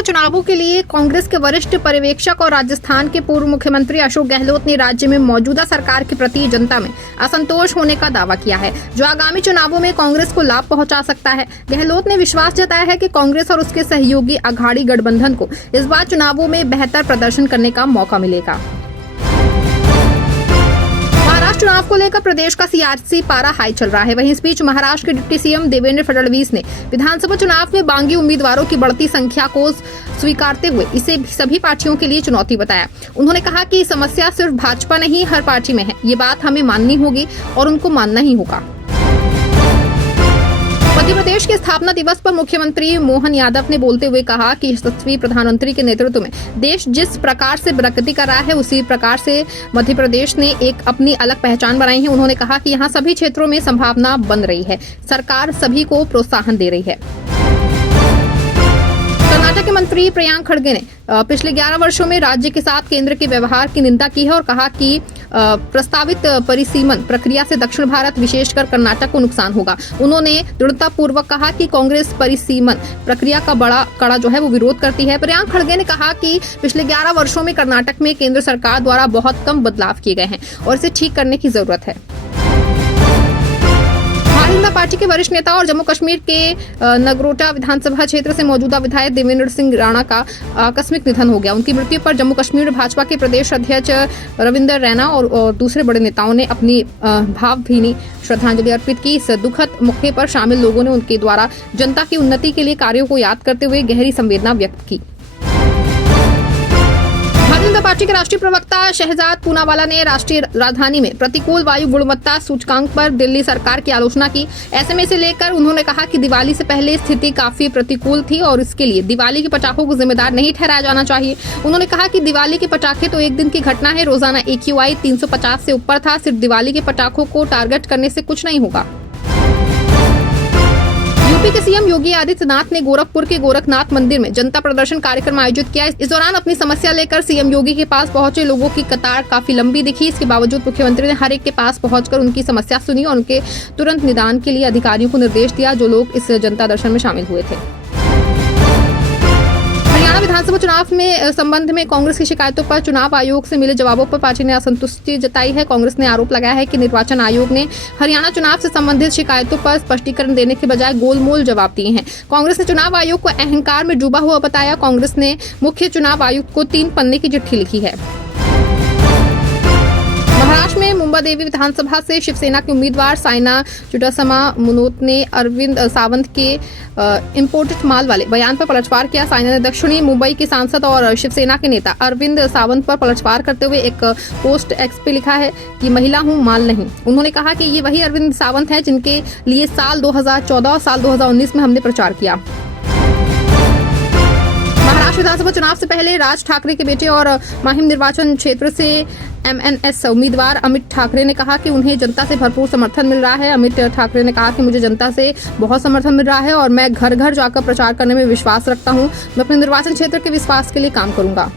विधानसभा चुनावों के लिए कांग्रेस के वरिष्ठ पर्यवेक्षक और राजस्थान के पूर्व मुख्यमंत्री अशोक गहलोत ने राज्य में मौजूदा सरकार के प्रति जनता में असंतोष होने का दावा किया है, जो आगामी चुनावों में कांग्रेस को लाभ पहुंचा सकता है। गहलोत ने विश्वास जताया है कि कांग्रेस और उसके सहयोगी अघाड़ी गठबंधन को इस बार चुनावों में बेहतर प्रदर्शन करने का मौका मिलेगा। महाराष्ट्र चुनाव को लेकर प्रदेश का सियासी पारा हाई चल रहा है। वहीं इस बीच महाराष्ट्र के डिप्टी सीएम देवेंद्र फडणवीस ने विधानसभा चुनाव में बागी उम्मीदवारों की बढ़ती संख्या को स्वीकारते हुए इसे सभी पार्टियों के लिए चुनौती बताया। उन्होंने कहा कि समस्या सिर्फ भाजपा नहीं, हर पार्टी में है। ये बात हमें माननी होगी और उनको मानना ही होगा। मध्य प्रदेश के स्थापना दिवस पर मुख्यमंत्री मोहन यादव ने बोलते हुए कहा कि यशस्वी प्रधानमंत्री के नेतृत्व में देश जिस प्रकार से प्रगति कर रहा है, उसी प्रकार से मध्य प्रदेश ने एक अपनी अलग पहचान बनाई है। उन्होंने कहा कि यहाँ सभी क्षेत्रों में संभावना बन रही है, सरकार सभी को प्रोत्साहन दे रही है। कर्नाटक के मंत्री प्रियांक खड़गे ने पिछले 11 वर्षों में राज्य के साथ केंद्र के व्यवहार की निंदा की है और कहा कि प्रस्तावित परिसीमन प्रक्रिया से दक्षिण भारत विशेषकर कर्नाटक को नुकसान होगा। उन्होंने दृढ़तापूर्वक कहा कि कांग्रेस परिसीमन प्रक्रिया का बड़ा कड़ा जो है वो विरोध करती है। प्रियांक खड़गे ने कहा कि पिछले 11 वर्षों में कर्नाटक में केंद्र सरकार द्वारा बहुत कम बदलाव किए गए हैं और इसे ठीक करने की जरूरत है। भारतीय जनता पार्टी के वरिष्ठ नेता और जम्मू कश्मीर के नगरोटा विधानसभा क्षेत्र से मौजूदा विधायक देवेंद्र सिंह राणा का आकस्मिक निधन हो गया। उनकी मृत्यु पर जम्मू कश्मीर भाजपा के प्रदेश अध्यक्ष रविंदर रैना और दूसरे बड़े नेताओं ने अपनी भावभीनी श्रद्धांजलि अर्पित की। इस दुखद मौके पर शामिल लोगों ने उनके द्वारा जनता की उन्नति के लिए कार्यों को याद करते हुए गहरी संवेदना व्यक्त की। भारतीय जनता पार्टी के राष्ट्रीय प्रवक्ता शहजाद पूनावाला ने राष्ट्रीय राजधानी में प्रतिकूल वायु गुणवत्ता सूचकांक पर दिल्ली सरकार की आलोचना की। ऐसे में इसे लेकर उन्होंने कहा कि दिवाली से पहले स्थिति काफी प्रतिकूल थी और इसके लिए दिवाली के पटाखों को जिम्मेदार नहीं ठहराया जाना चाहिए। उन्होंने कहा कि दिवाली के पटाखे तो एक दिन की घटना है, रोजाना AQI 350 से ऊपर था। सिर्फ दिवाली के पटाखों को टारगेट करने से कुछ नहीं होगा। यूपी के सीएम योगी आदित्यनाथ ने गोरखपुर के गोरखनाथ मंदिर में जनता प्रदर्शन कार्यक्रम आयोजित किया। इस दौरान अपनी समस्या लेकर सीएम योगी के पास पहुंचे लोगों की कतार काफी लंबी दिखी। इसके बावजूद मुख्यमंत्री ने हर एक के पास पहुंचकर उनकी समस्या सुनी और उनके तुरंत निदान के लिए अधिकारियों को निर्देश दिया, जो लोग इस जनता दर्शन में शामिल हुए थे। हरियाणा विधानसभा चुनाव में संबंध में कांग्रेस की शिकायतों पर चुनाव आयोग से मिले जवाबों पर पार्टी ने असंतुष्टि जताई है। कांग्रेस ने आरोप लगाया है कि निर्वाचन आयोग ने हरियाणा चुनाव से संबंधित शिकायतों पर स्पष्टीकरण देने के बजाय गोलमोल जवाब दिए हैं। कांग्रेस ने चुनाव आयोग को अहंकार में डूबा हुआ बताया। कांग्रेस ने मुख्य चुनाव आयुक्त को 3 पन्ने की चिट्ठी लिखी है। महाराष्ट्र में मुंबादेवी विधानसभा से शिवसेना के उम्मीदवार साइना चुडासमा मुनोत ने अरविंद सावंत के इंपोर्टेड माल वाले बयान पर पलटवार किया। साइना ने दक्षिणी मुंबई के सांसद और शिवसेना के नेता अरविंद सावंत पर पलटवार करते हुए एक पोस्ट एक्स पे लिखा है कि महिला हूं, माल नहीं। उन्होंने कहा कि ये वही अरविंद सावंत हैं जिनके लिए साल 2014 और साल 2019 में हमने प्रचार किया। महाराष्ट्र विधानसभा चुनाव से पहले राज ठाकरे के बेटे और माहिम निर्वाचन क्षेत्र से MNS उम्मीदवार अमित ठाकरे ने कहा कि उन्हें जनता से भरपूर समर्थन मिल रहा है। अमित ठाकरे ने कहा कि मुझे जनता से बहुत समर्थन मिल रहा है और मैं घर घर जाकर प्रचार करने में विश्वास रखता हूं। मैं अपने निर्वाचन क्षेत्र के विश्वास के लिए काम करूंगा।